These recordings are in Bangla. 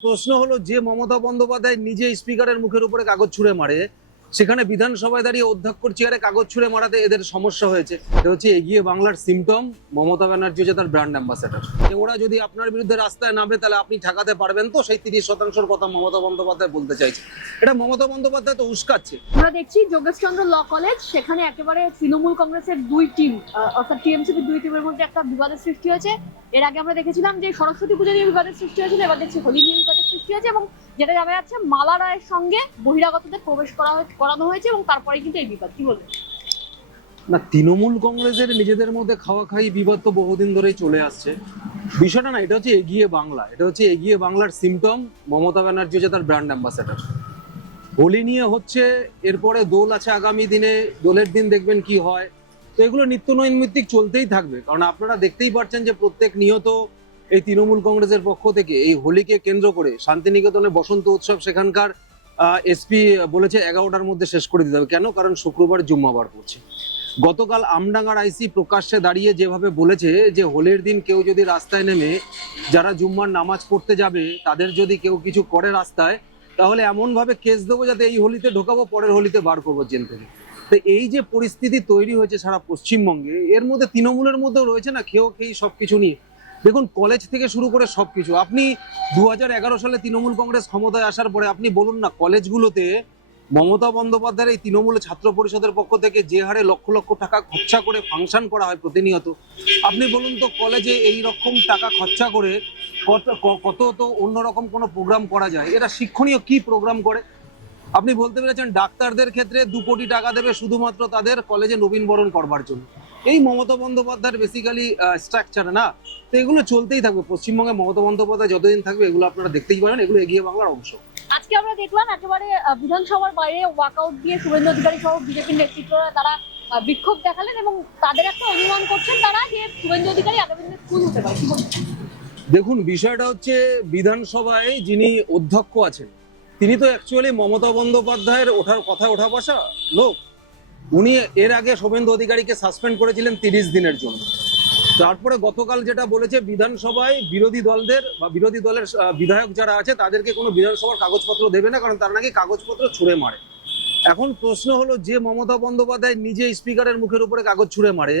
প্রশ্ন হলো যে মমতা বন্দ্যোপাধ্যায় নিজে স্পিকারের মুখের উপরে কাগজ ছুঁড়ে মারে সেখানে বিধানসভায় দাঁড়িয়ে অধ্যক্ষর চেয়ারে কাগজ ছুঁড়ে মারাতে এদের সমস্যা হয়েছে। এটা হচ্ছে এগিয়ে বাংলার সিমটম মমতা ব্যানার্জি হচ্ছে তার ব্র্যান্ড অ্যাম্বাসেডর ওরা যদি আপনার বিরুদ্ধে রাস্তায় নামে, তাহলে আপনি ঠেকাতে পারবেন তো? সেই তিরিশ শতাংশের কথা মমতা বন্দ্যোপাধ্যায় বলতে চাইছে। এটা মমতা বন্দ্যোপাধ্যায় তো উস্কাচ্ছে। আমরা দেখছি যোগেশচন্দ্র ল কলেজ, সেখানে একেবারে তৃণমূল কংগ্রেসের দুই টিম অর্থাৎ টিএমসিপির দুই টিমের মধ্যে একটা বিবাদের সৃষ্টি হয়েছে। এর আগে আমরা দেখেছিলাম যে সরস্বতী পুজো নিয়ে বিবাদের সৃষ্টি হয়েছিল, এবার দেখছি হোলি নিয়ে বিবাদের সৃষ্টি হয়েছে এবং যেটা জানা যাচ্ছে, মালা রায়ের সঙ্গে বহিরাগতদের প্রবেশ করা হয়ে- করানো হয়েছে এবং তারপরে কিন্তু এই বিবাদ, কি বলবেন? না, তৃণমূল কংগ্রেসের নিজেদের মধ্যে খাওয়া খাই বিবাদ তো বহুদিন ধরেই চলে আসছে। বিষয়টা না, এটা হচ্ছে এগিয়ে বাংলা, এটা হচ্ছে এগিয়ে বাংলার সিমটম মমতা ব্যানার্জি হচ্ছে তার ব্র্যান্ড অ্যাম্বাসেডর হোলি নিয়ে হচ্ছে, এরপরে দোল আছে আগামী দিনে, দোলের দিন দেখবেন কি হয়। তো এগুলো নিত্য নৈমিত্তিক চলতেই থাকবে, কারণ আপনারা দেখতেই পাচ্ছেন যে প্রত্যেক নিয়ত এই তৃণমূল কংগ্রেসের পক্ষ থেকে এই হোলিকে কেন্দ্র করে শান্তিনিকেতনে বসন্ত উৎসব সেখানকার এসপি বলেছে এগারোটার মধ্যে শেষ করে দিতে হবে। কেন? কারণ শুক্রবার জুম্মাবার পড়ছে। গতকাল আমডাঙ্গার আইসি প্রকাশ্যে দাঁড়িয়ে যেভাবে বলেছে যে, হোলির দিন কেউ যদি রাস্তায় নেমে যারা জুম্মার নামাজ পড়তে যাবে, তাদের যদি কেউ কিছু করে রাস্তায়, তাহলে এমনভাবে কেস দেবো যাতে এই হোলিতে ঢোকাবো, পরের হোলিতে বার করব জেল থেকে। তো এই যে পরিস্থিতি তৈরি হয়েছে সারা পশ্চিমবঙ্গে, এর মধ্যে তৃণমূলের মধ্যেও রয়েছে না? খেয়েও খেয়ে সব কিছু নিয়ে দেখুন কলেজ থেকে শুরু করে সবকিছু। আপনি দু হাজার এগারো সালে তৃণমূল কংগ্রেস ক্ষমতায় আসার পরে আপনি বলুন না, কলেজগুলোতে মমতা বন্দ্যোপাধ্যায়ের এই তৃণমূল ছাত্র পরিষদের পক্ষ থেকে যে হারে লক্ষ লক্ষ টাকা খরচা করে ফাংশন করা হয় প্রতিনিয়ত, আপনি বলুন তো, কলেজে এই রকম টাকা খরচা করে কত কত তো অন্যরকম কোনো প্রোগ্রাম করা যায়? এটা শিক্ষণীয় কি প্রোগ্রাম করে? আপনি বলতে পেরেছেন, ডাক্তারদের ক্ষেত্রে দু কোটি টাকা দেবে শুধুমাত্র তাদের কলেজে নবীনবরণ করবার জন্য। এই মমতা বন্দ্যোপাধ্যায়ের বেসিক্যালি স্ট্রাকচার না তো এগুলো চলতেই থাকবে। পশ্চিমবঙ্গে মমতা বন্দ্যোপাধ্যায় যতদিন থাকবে এগুলো আপনারা দেখতেই পারেন এগুলো এগিয়ে বাংলার অংশ। আজকে আমরা দেখলাম একেবারে বিধানসভার বাইরে ওয়াকআউট দিয়ে শুভেন্দু অধিকারী সহ বিজেপির নেতৃত্বরা তারা বিক্ষোভ দেখালেন এবং তাদের একটা অনুমান করছেন তারা যে শুভেন্দু অধিকারী আগামী দিনে স্কুল হতে পারে দেখুন বিষয়টা হচ্ছে বিধানসভায় যিনি অধ্যক্ষ আছেন তিনি তো অ্যাকচুয়ালি মমতা বন্দ্যোপাধ্যায়ের ওঠার কথা ওঠা বসা লোক। উনি এর আগে শুভেন্দু অধিকারীকে সাসপেন্ড করেছিলেন তিরিশ দিনের জন্য। তারপরে গতকাল যেটা বলেছে, বিধানসভায় বিরোধী দলদের বা বিরোধী দলের বিধায়ক যারা আছে, তাদেরকে কোনো বিধানসভার কাগজপত্র দেবে না, কারণ তারা নাকি কাগজপত্র ছুঁড়ে মারে। এখন প্রশ্ন হলো, যে মমতা বন্দ্যোপাধ্যায় নিজে স্পিকারের মুখের উপরে কাগজ ছুঁড়ে মারে,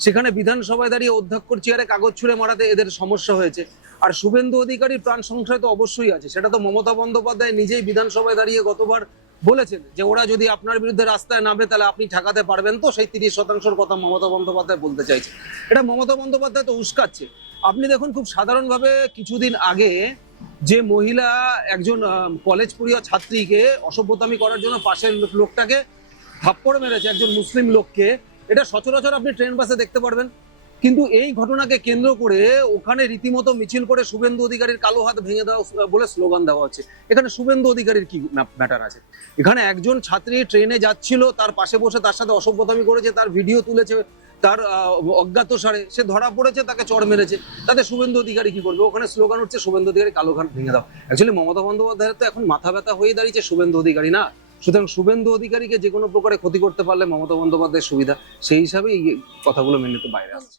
সেখানে বিধানসভায় দাঁড়িয়ে অধ্যক্ষর চেয়ারে কাগজ ছুঁড়ে মারাতে এদের সমস্যা হয়েছে। আর শুভেন্দু অধিকারীর প্রাণ সংশয় তো অবশ্যই আছে, সেটা তো মমতা বন্দ্যোপাধ্যায় নিজেই বিধানসভায় দাঁড়িয়ে গতবার বলেছেন যে ওরা যদি আপনার বিরুদ্ধে রাস্তায় নামে, তাহলে আপনি ঠেকাতে পারবেন তো? সেই তিরিশ শতাংশের কথা মমতা বন্দ্যোপাধ্যায় বলতে চাইছে। এটা মমতা বন্দ্যোপাধ্যায় তো উস্কাচ্ছে। আপনি দেখুন খুব সাধারণভাবে কিছুদিন আগে যে মহিলা একজন কলেজ পড়ুয়া ছাত্রীকে অসভ্যতামি করার জন্য পাশের লোকটাকে থাপ্পড় মেরেছে, একজন মুসলিম লোককে, এটা সচরাচর আপনি ট্রেন বাসে দেখতে পারবেন। কিন্তু এই ঘটনাকে কেন্দ্র করে ওখানে রীতিমতো মিছিল করে শুভেন্দু অধিকারীর কালো হাত ভেঙে দেওয়া বলে স্লোগান দেওয়া হচ্ছে। এখানে শুভেন্দু অধিকারীর কি ম্যাটার আছে? এখানে একজন ছাত্রী ট্রেনে যাচ্ছিল, তার পাশে বসে তার সাথে অসভ্যতামি করেছে, তার ভিডিও তুলেছে, তার অজ্ঞাত সারে, সে ধরা পড়েছে, তাকে চড় মেরেছে। তাতে শুভেন্দু অধিকারী কি করবে? ওখানে স্লোগান হচ্ছে শুভেন্দু অধিকারী কালো ঘাট ভেঙে দাও। অ্যাকচুয়ালি মমতা বন্দ্যোপাধ্যায়ের তো এখন মাথা ব্যথা হয়ে দাঁড়িয়েছে শুভেন্দু অধিকারী, না? সুতরাং শুভেন্দু অধিকারীকে যে কোনো প্রকারে ক্ষতি করতে পারলে মমতা বন্দ্যোপাধ্যায়ের সুবিধা, সেই হিসাবে এই কথাগুলো মেনে তো বাইরে আসছে।